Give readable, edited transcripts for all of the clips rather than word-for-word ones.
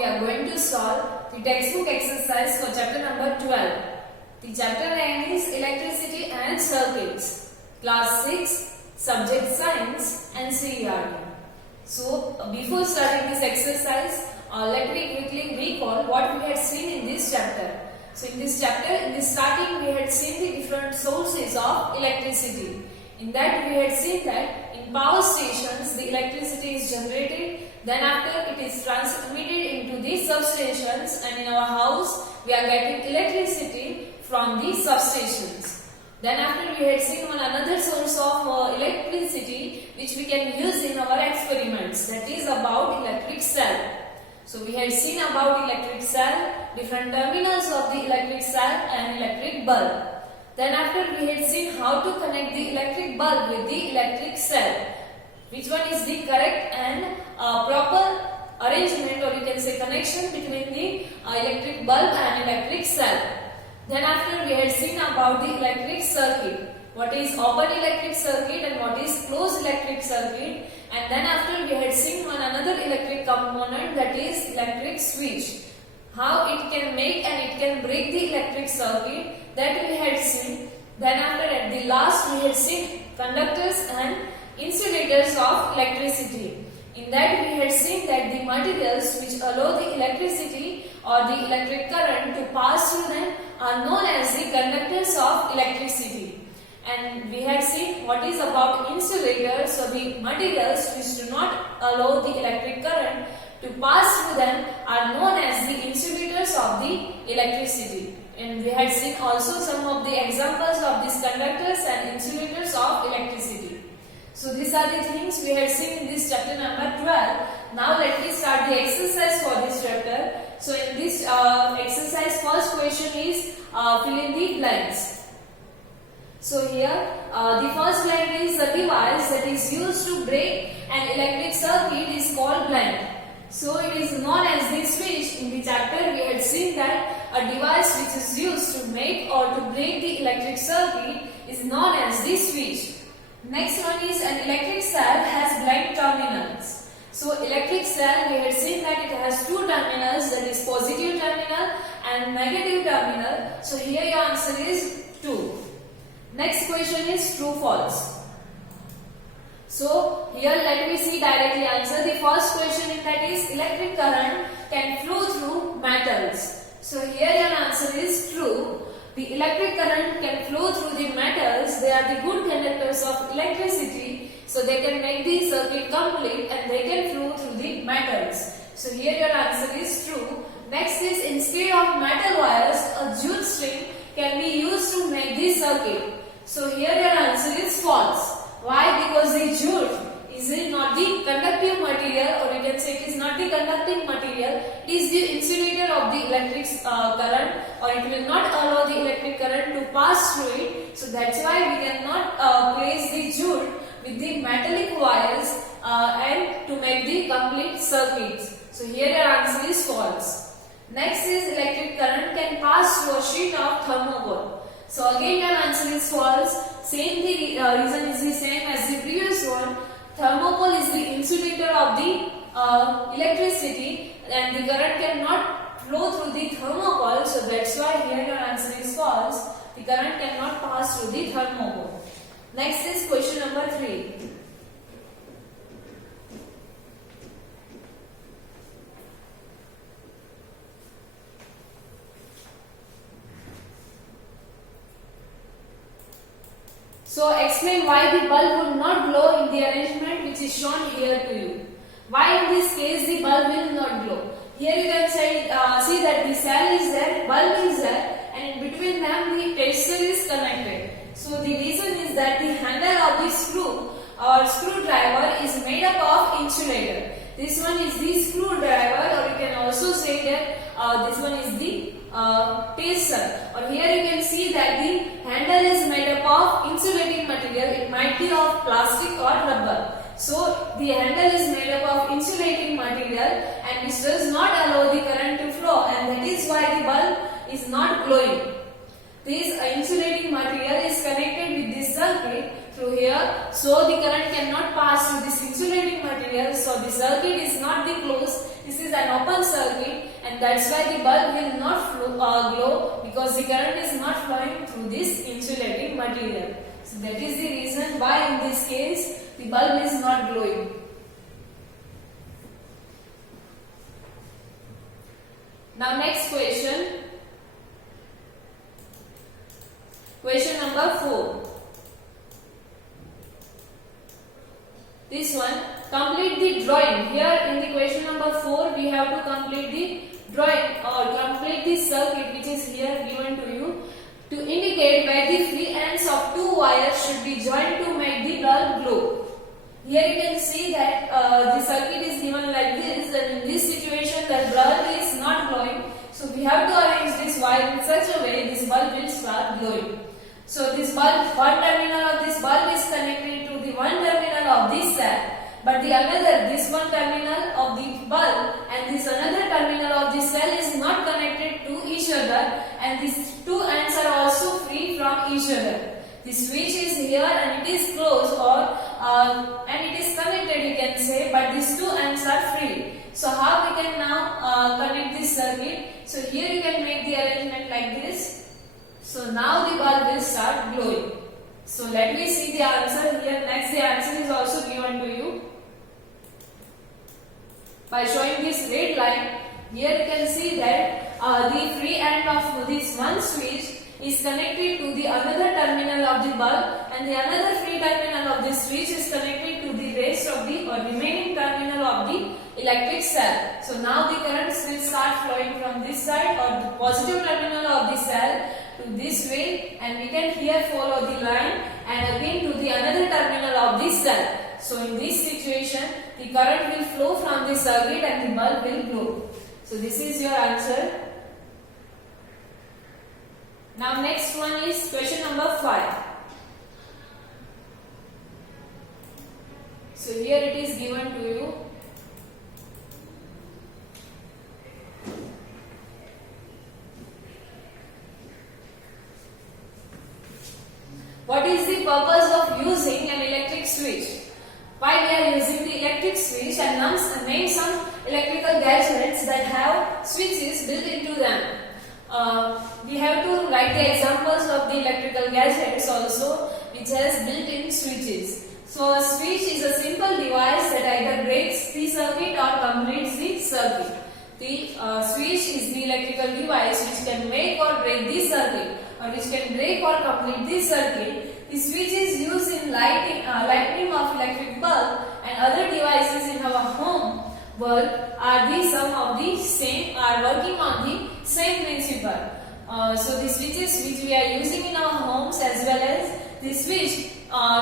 we are going to solve the textbook exercise for chapter number 12. The chapter name is Electricity and Circuits, class 6, subject Science and CERT. So before starting this exercise, let me quickly recall what we had seen in this chapter. So in this chapter, in the starting, we had seen the different sources of electricity. In that we had seen that in power stations the electricity is generated, then after it is transmitted into the substations, and in our house we are getting electricity from the substations. Then after we had seen one another source of electricity which we can use in our experiments, that is about electric cell. So we had seen about electric cell, different terminals of the electric cell and electric bulb. Then after we had seen how to connect the electric bulb with the electric cell. Which one is the correct and proper arrangement, or you can say connection between the electric bulb and electric cell. Then after we had seen about the electric circuit. What is open electric circuit and what is closed electric circuit. And then after we had seen one another electric component, that is electric switch. How it can make and it can break the electric circuit, that we had seen. Then after at the last we had seen conductors and insulators of electricity. In that we had seen that the materials which allow the electricity or the electric current to pass through them are known as the conductors of electricity. And we had seen what is about insulators, so the materials which do not allow the electric current to pass through them are known as the insulators of the electricity. And we had seen also some of the examples of these conductors and insulators of electricity. So these are the things we had seen in this chapter number 12. Now let me start the exercise for this chapter. So in this exercise, first question is fill in the blanks. So here the first blank is a device that is used to break an electric circuit is called blank. So it is known as the switch. In the chapter we had seen that a device which is used to make or to break the electric circuit is known as the switch. Next one is an electric cell has blank terminals. So electric cell, we had seen that it has two terminals, that is positive terminal and negative terminal. So here your answer is 2. Next question is true false. So here let me see directly answer. The first question in that is electric current can flow through metals. So here your answer is true. The electric current can flow through the metals. They are the good conductors of electricity. So they can make the circuit complete and they can flow through the metals. So here your answer is true. Next is instead of metal wires, a jute string can be used to make the circuit. So here your answer is false. Why? Because the jute is not the conductive material, or you can say it is not the conducting material. It is the insulator of the electric current, or it will not allow the electric current to pass through it. So that's why we cannot place the jute with the metallic wires and to make the complete circuits. So here your answer is false. Next is electric current can pass through a sheet of thermocol. So again your answer is false. Same the reason is the same as the previous one. Thermocol is the insulator of the electricity, and the current cannot flow through the thermocol. So that's why here your answer is false. The current cannot pass through the thermocol. Next is question number 3. So explain why the bulb would not glow in the arrangement which is shown here to you. Why in this case the bulb will not glow? Here you can say, see that the cell is there, bulb is there, and in between them the tester is connected. So the reason is that the handle of the screw or screwdriver is made up of insulator. This one is the screwdriver, or you can also say that this one is the tester. Or here you can see that the handle is made up of insulating material. It might be of plastic or rubber. So the handle is made up of insulating material, and which does not allow the current to flow, and that is why the bulb is not glowing. This insulating material is connected with this circuit through here, so the current cannot pass through this insulating material, so the circuit is not the closed, this is an open circuit, and that's why the bulb will not glow, because the current is not flowing through this insulating material. So that is the reason why in this case the bulb is not glowing. Now next question. Question number 4. This one, complete the drawing. Here in the question number 4, we have to complete the drawing or complete the circuit which is here given to you to indicate where the free ends of two wires should be joined to make the bulb glow. Here you can see that the circuit is given like this, and in this situation the bulb is not glowing. So we have to arrange this wire in such a way this bulb will start glowing. So this bulb, one terminal of this bulb is connected to the one terminal of this cell, but the another, this one terminal of the bulb and this another terminal of this cell is not connected to each other, and these two ends are also free from each other. The switch is here and it is closed and it is connected, you can say, but these two ends are free. So how we can now connect this circuit? So here you can make the arrangement like this. So now the bulb will start glowing. So let me see the answer here. Next, the answer is also given to you by showing this red line. Here you can see that the free end of this one switch is connected to the another terminal of the bulb, and the another free terminal of this switch is connected to the rest of the remaining terminal of the electric cell. So now the currents will start flowing from this side or the positive terminal of the cell to this way, and we can here follow the line and again to the another terminal of this cell. So in this situation the current will flow from the circuit and the bulb will glow. So this is your answer. Now next one is question number 5. So here it is given to you. What is the purpose of using an electric switch? Why we are using the electric switch, and name some electrical gadgets that have switches built into them. We have to write the examples of the electrical gadgets also which has built-in switches. So a switch is a simple device that either breaks the circuit or completes the circuit. The switch is the electrical device which can make or break the circuit, or which can break or complete the circuit. The switch is used in lightning of electric bulb and other devices in our home world are working on the same principle. So the switches which we are using in our homes as well as the switch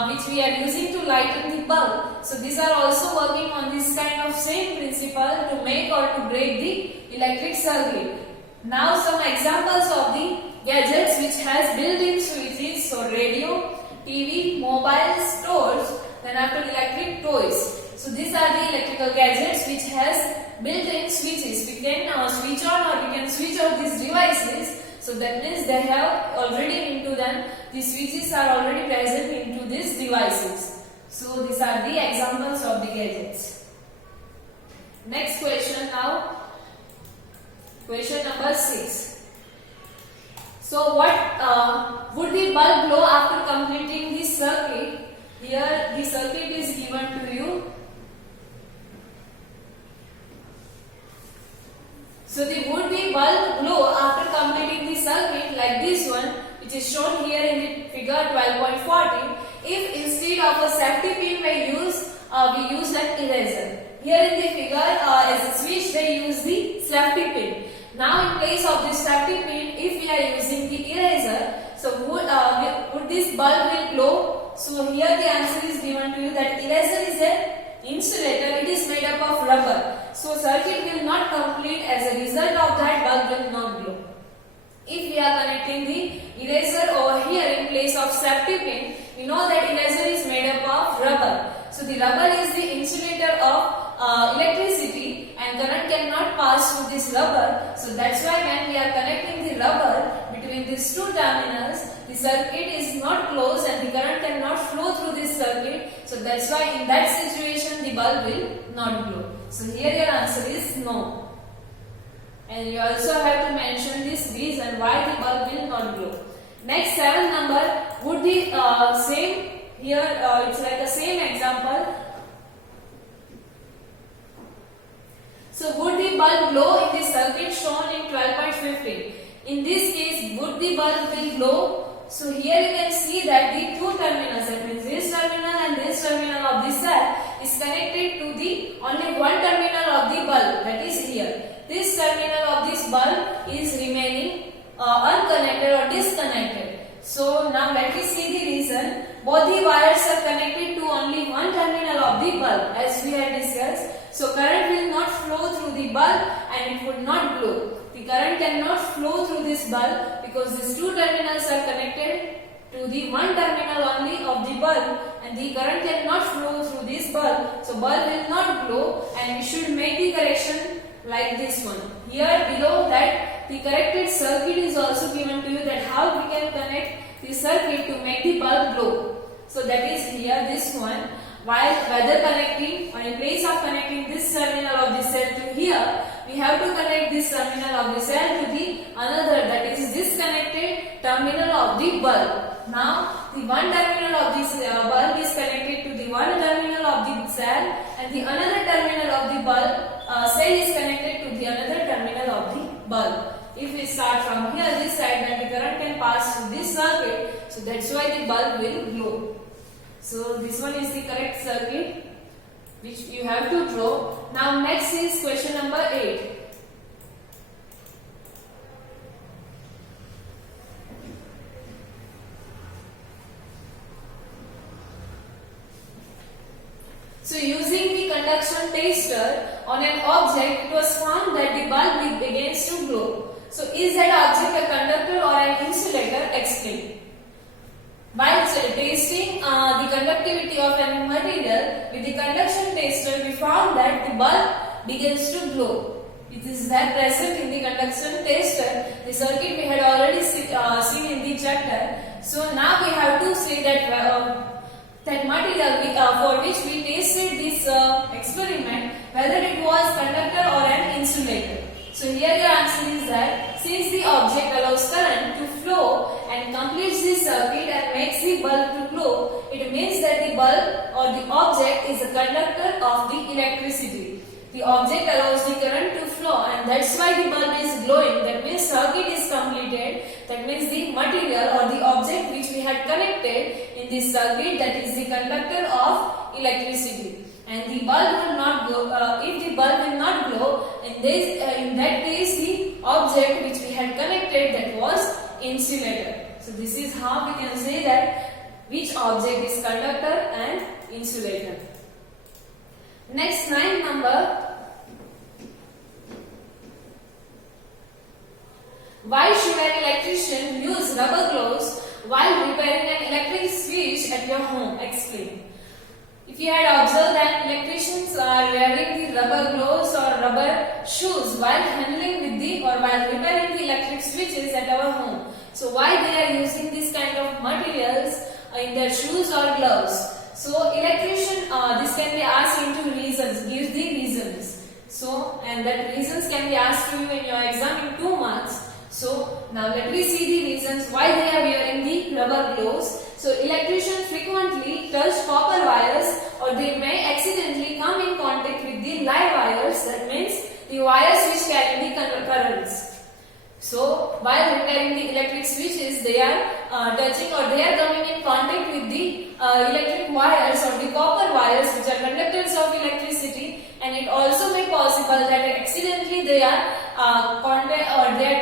which we are using to lighten the bulb. So these are also working on this kind of same principle to make or to break the electric circuit. Now some examples of the gadgets which has built-in switches. So radio, TV, mobile, stores, then after electric toys. So these are the electrical gadgets which has built-in switches. We can switch on or we can switch off these devices. So that means they have already into them, the switches are already present into these devices. So these are the examples of the gadgets. Next question now. Question number 6. So what would the bulb glow after completing the circuit? Here the circuit is given to you. So the would-be bulb glow after completing the circuit like this one, which is shown here in the figure 12.40, if instead of a safety pin we use an eraser. Here in the figure as a switch they use the safety pin. Now in place of this safety pin, if we are using the eraser, so would this bulb will glow? So here the answer is given to you that eraser is an insulator, it is made up of rubber. So circuit will not complete, as a result of that bulb will not glow. If we are connecting the eraser over here in place of safety pin, we know that eraser is made up of rubber. So the rubber is the insulator of electricity and current cannot pass through this rubber. So that's why when we are connecting the rubber between these two terminals, the circuit is not closed and the current cannot flow through this circuit. So that's why in that situation the bulb will not glow. So here your answer is no. And you also have to mention this reason why the bulb will not glow. Next 7 number would be same. Here it's like the same example. So would the bulb glow in the circuit shown in 12.15? In this case, would the bulb will glow? So here you can see that the two terminals, that means this terminal and this terminal of the cell is connected to the only one terminal of the bulb, that is here. This terminal of this bulb is remaining unconnected or disconnected. So now let me see the reason. Both the wires are connected to only one terminal of the bulb, as we had discussed. So current will not flow through the bulb and it would not glow. The current cannot flow through this bulb because these two terminals are connected to the one terminal only of the bulb, and the current cannot flow through this bulb. So bulb will not glow, and we should make the correction like this one. Here below that the corrected circuit is also given to you, that how we can connect the circuit to make the bulb glow. So that is here this one. While whether connecting or in place of connecting this terminal of the cell to here, we have to connect this terminal of the cell to the another, that is disconnected terminal of the bulb. Now the one terminal of this bulb is connected to the one terminal of the cell, and the another terminal of the bulb cell is connected to the another terminal of the bulb. If we start from here this side, then the current can pass through this circuit, so that's why the bulb will glow. So this one is the correct circuit which you have to draw. Now next is question number 8. So using the conduction tester on an object, it was found that the bulb begins to glow. So is that object a conductor or an insulator? Explain. While testing the conductivity of any material with the conduction tester, we found that the bulb begins to glow. It is that present in the conduction tester. The circuit we had already seen in the chapter. So now we have to say that that material for which we tested this experiment, whether it was conductor or an insulator. So here your answer is that since the object allows current to flow and completes the circuit and makes the bulb to glow, it means that the bulb or the object is a conductor of the electricity. The object allows the current to flow, and that's why the bulb is glowing. That means circuit is completed. That means the material or the object which we had connected in this circuit, that is the conductor of electricity. And the bulb will not glow. If the bulb will not glow, in that case the object which we had connected, that was insulator. So this is how we can say that which object is conductor and insulator. Next 9 number. Why should an electrician use rubber gloves while repairing an electric switch at your home? Explain. If you had observed that electricians are wearing the rubber gloves or rubber shoes while handling with the or while repairing the electric switches at our home. So why they are using this kind of materials in their shoes or gloves? So electrician, this can be asked into reasons, give the reasons. So, and that reasons can be asked to you in your exam in 2 months. So now let me see the reasons why they are wearing the rubber gloves. So electricians frequently touch copper wires, or they may accidentally come in contact with the live wires, that means the wires which carry the currents. So while repairing the electric switches, they are touching or they are coming in contact with the electric wires or the copper wires which are conductors of electricity, and it also may possible that accidentally they are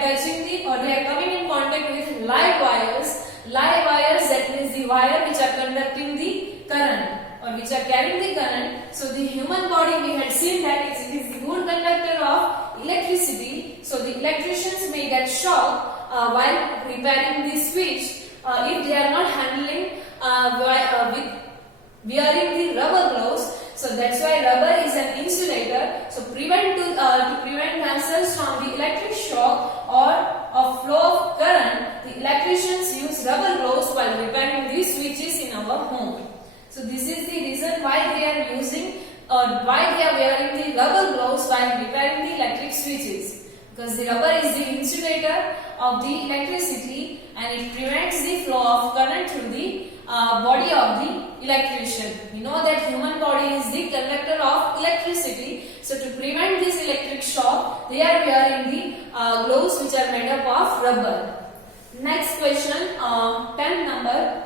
touching the or they are coming in contact with live wires. Live wires, that means the wire which are conducting the current or which are carrying the current. So the human body, we had seen that it is the good conductor of electricity. So the electricians may get shocked while repairing the switch if they are not handling with wearing the rubber gloves. So that's why rubber is an insulator. So to prevent themselves from the electric shock or a flow of current, the electricians use rubber gloves while repairing these switches in our home. So this is the reason why they are using or why they are wearing the rubber gloves while repairing the electric switches. Because the rubber is the insulator of the electricity and it prevents the flow of current through the body of the electrician. We know that human body is the conductor of electricity. So to prevent this electric shock, they are wearing the gloves which are made up of rubber. Next question, 10 number.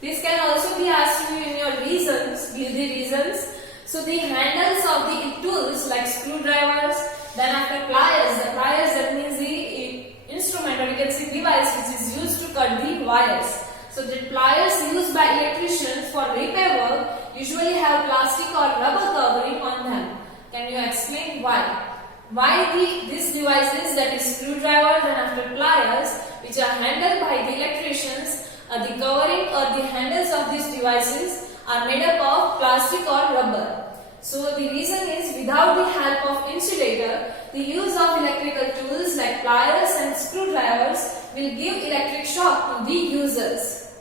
This can also be asked you in your reasons, give the reasons. So the handles of the tools like screwdrivers, then after pliers, the pliers that means the instrument or you can say device which is used to cut the wires. So the pliers used by electricians for repair work usually have plastic or rubber covering on them. Can you explain why? Why these devices that is screwdriver then after pliers which are handled by the electricians, the covering or the handles of these devices are made up of plastic or rubber. So the reason is without the help of insulator, the use of electrical tools like pliers and screwdrivers will give electric shock to the users.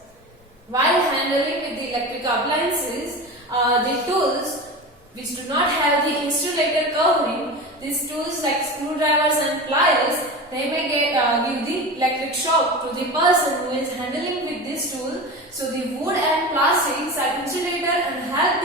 While handling with the electric appliances, the tools which do not have the insulator covering, these tools like screwdrivers and pliers, they may give the electric shock to the person who is handling with this tool. So the wood and plastics are insulator and help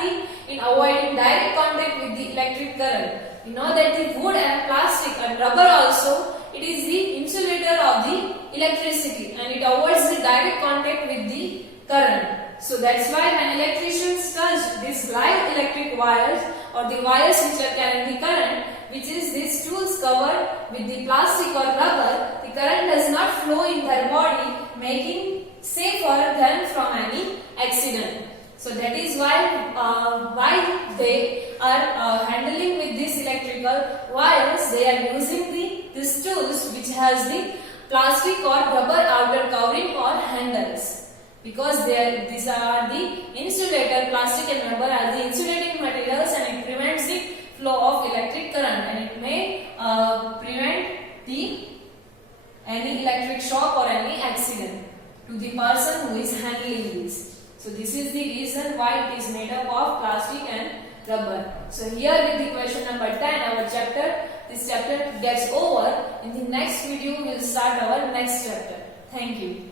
in avoiding direct contact with the electric current. You know that the wood and plastic and rubber also, it is the insulator of the electricity and it avoids the direct contact with the current. So that's why when electricians touch these live electric wires or the wires which are carrying the current, which is these tools covered with the plastic or rubber, the current does not flow in their body, making safer than from any accident. So that is why they are handling with these electrical wires, they are using these tools which has the plastic or rubber outer covering or handles. Because these are the insulator, plastic and rubber are the insulating materials and it prevents the flow of electric current and it may prevent any electric shock or any accident to the person who is handling this. So this is the reason why it is made up of plastic and rubber. So here with the question number 10, this chapter gets over. In the next video we will start our next chapter. Thank you.